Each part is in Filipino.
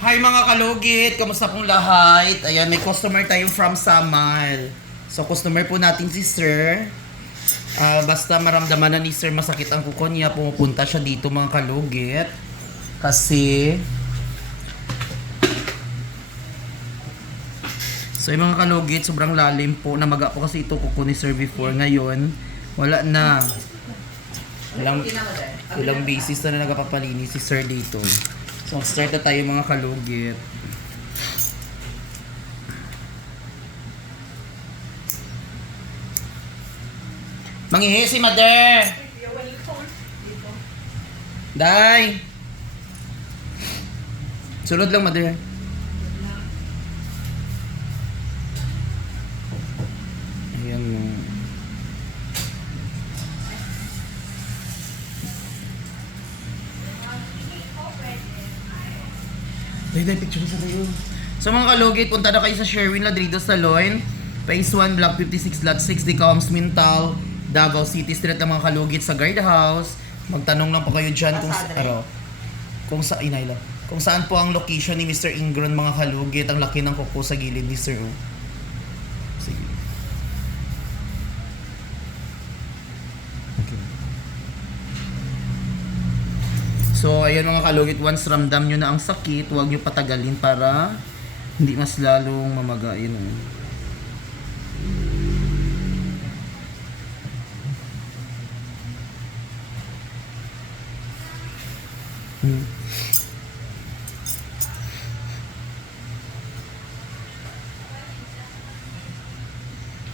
Hi mga kalugit! Kamusta pong lahat? Ayan, may customer tayo from Samal. So, customer po natin si Sir. Basta maramdaman na ni Sir masakit ang kuko niya, pumupunta siya dito mga kalugit. Kasi... So, yung mga kalugit, sobrang lalim po. Namaga po kasi ito kuko ni Sir before. Ngayon, wala na. Ilang basis na nagpapalinis si Sir dito. So, start na tayo mga kalugit. Manghihi si Mother! Day! Sunod lang, Mother. Ayan mo. Day, picture sa tayo. So mga kalugit, punta na kayo sa Sherwin Ladrido Salon. Phase 1, Block 56, Lot 6, Decoms, Mintal, Davao City Street ng mga kalugit sa guardhouse. Magtanong lang po kayo dyan kung saan po ang location ni Mr. Ingron mga kalugit. Ang laki ng kuko sa gilid ni Sir. Sige. Okay. So, ayan mga kalugit, once ramdam nyo na ang sakit, huwag nyo patagalin para hindi mas lalong mamagayin.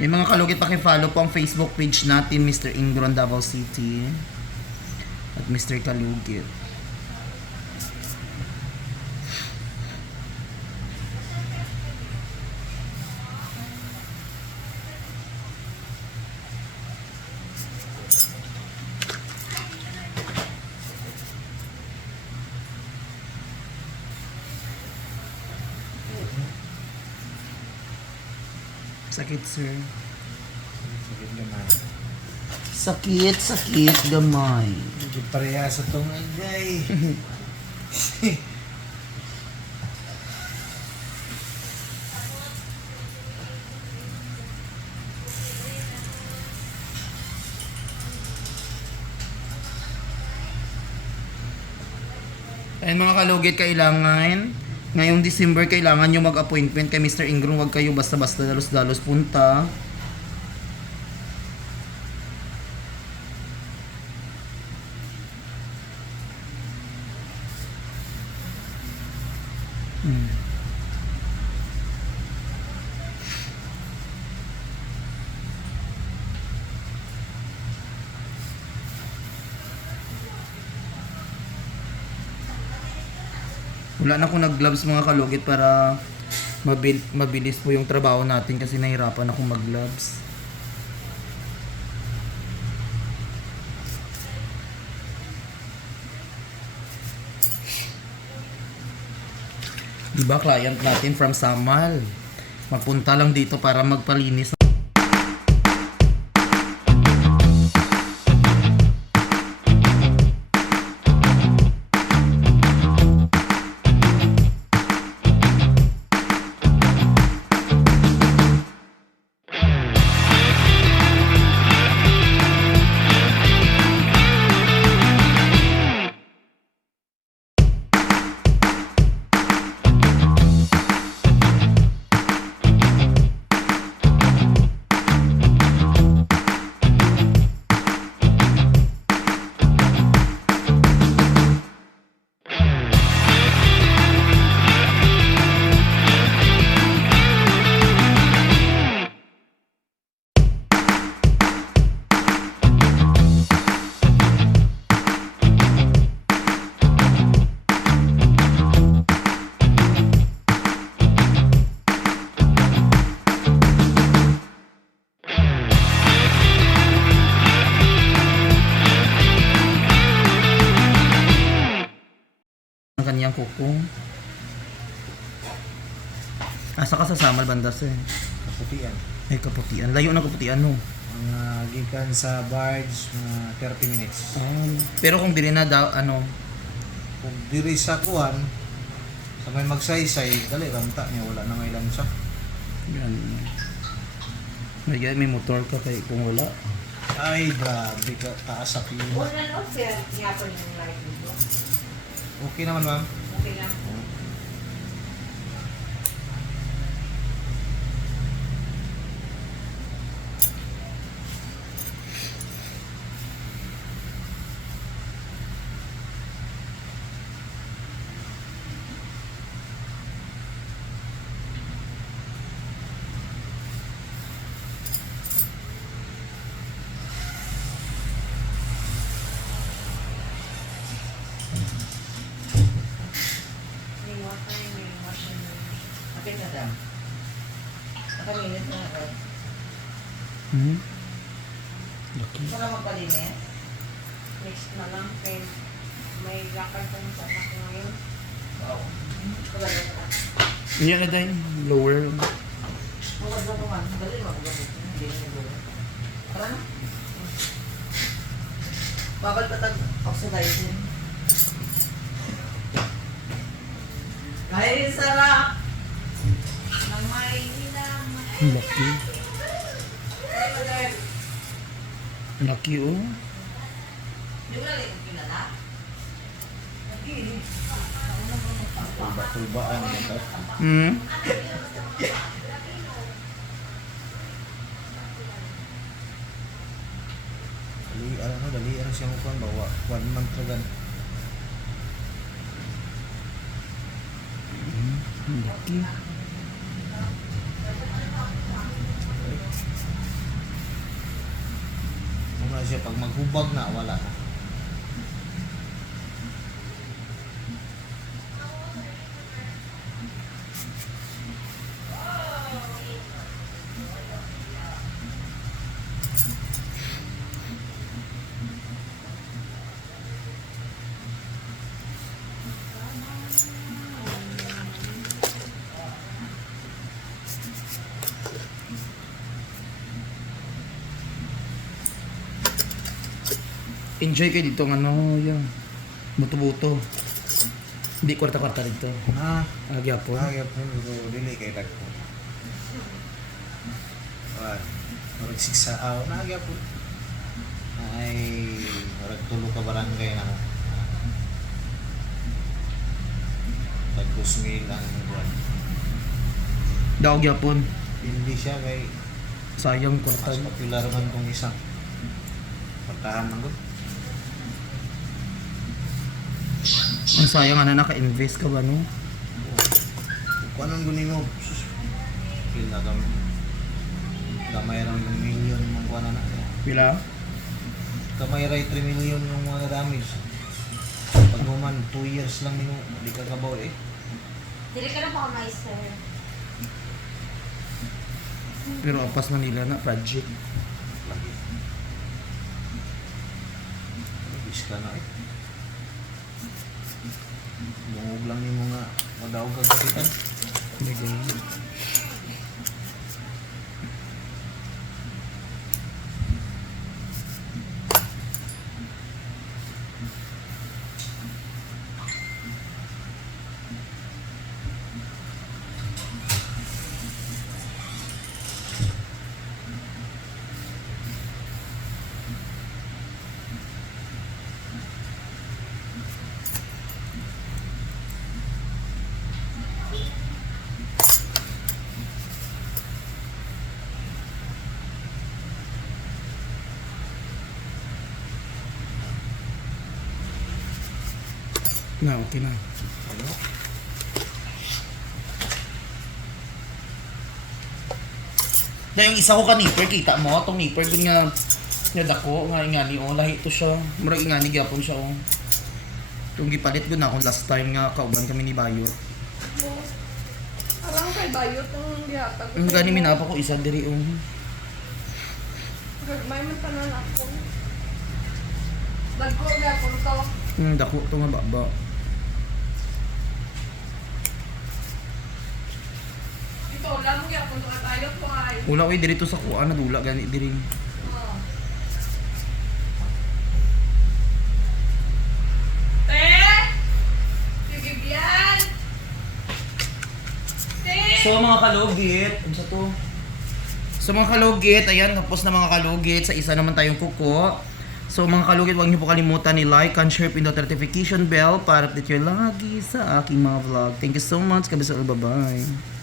May mga kalugit, paki-follow po ang Facebook page natin, Mr. Ingron Davao City at Mr. Kalugit. Sakit, sir. Sakit gamay. Sakit gamay. Hindi pareha sa tungay, day. Ayun mga kalugit, kailangan ngayong December kailangan nyo mag-appointment kay Mr. Ingron. Huwag kayo basta-basta dalos-dalos punta. Wala na akong nag-gloves mga kalugit para mabilis po yung trabaho natin kasi nahirapan akong mag-gloves. Diba client natin from Samal? Magpunta lang dito para magpalinis. Ang kanyang kuko. Asa ka sa Samal banda, sir? Kaputian. Ay, kaputian. Layo na kaputian, no? Mga gikan sa barge, mga 30 minutes. Pero kung dili na daw, ano, Kung diri sa kuhan, Sa may magsaysay, dali ramta niya, wala na may lansa. Yan. May motor ka kay kung wala. Ay, grabe ka, taas sa pila. Wala na, sir. Kaya po yung live dito. Okay naman, ma'am. Okay lang. May water, may washing. Okay na daw. Nakaminis na ako. Hmm? Laki. Gusto na magpalinis? Next na lang. Kaya may lakad pa sa anak ko ngayon. Wow. Kalagot ka. Yan na dahil. Lower. Huwag na naman. Dali mo ako gabit. Hindi na nagulong. Tara na. Bawal pa tag-oxidizing. Ay, sarap! Nang may hinamay. Laki. Ay, mother. Laki oh. Di mo nalang yung pinala? Tulba-tulbaan ito. Hmm? Dali, ano siyang kuhan bawa. 1 month na gan. Laki. Muna siya, pag maghubag na, wala na. Enjoy kayo dito ng ano yan. Buto-buto. Hindi kwarta-kwarta dito. Agyapon. Agya po, dili kay dagko. Marag siksaaw, nagya po. Ay, marag tulo ka barangay na. Tag 2,000 ang buwan. Daog yapon. Hindi siya kay Sayang kwarta. mas popular man tong isa. Pagtahan man ko. Ang sayang ano naka-invest ka ba no? Kung anong gunin mo, sus, pila kami. Gamay lang yung million mong kuha na na. Pila? Gamay ray 3 million yung mga damage. Pag human, 2 years lang nimo, di ka kabaw eh. Dili ka na pa kamay, sir. Pero apas na nila na project. Lagi. Bis ka na eh. Bungog lang nimo nga, madaog kag kapitan. Bigay. Na, okay na. Ano? Na yung isa ko ka nipper, kita mo, itong nipper dun nga dako, nga ingani o, lahi to siya. Murag ingani gyapon siya o. Itong gipalit ko na akong last time nga kauban kami ni Bayot. Parang kay Bayot ang gihatag. Ang gani minapa ko isa diri o. May man tanan ako. Dagko gyapon to. Dako to nga baba. Ito lam gyapon to tayo to ay. Wala ko diri to sa kuan nadula gani diri. Oh. Te! Si Vivian! So mga kalugit, ano sa to? So mga kalugit, ayan, tapos na mga kalugit, sa isa naman tayong kuko. So mga kalugit, huwag niyo po kalimutan ni like and share, pindot notification bell para update kayo lagi sa aking mga vlog. Thank you so much, kabisa, bye-bye.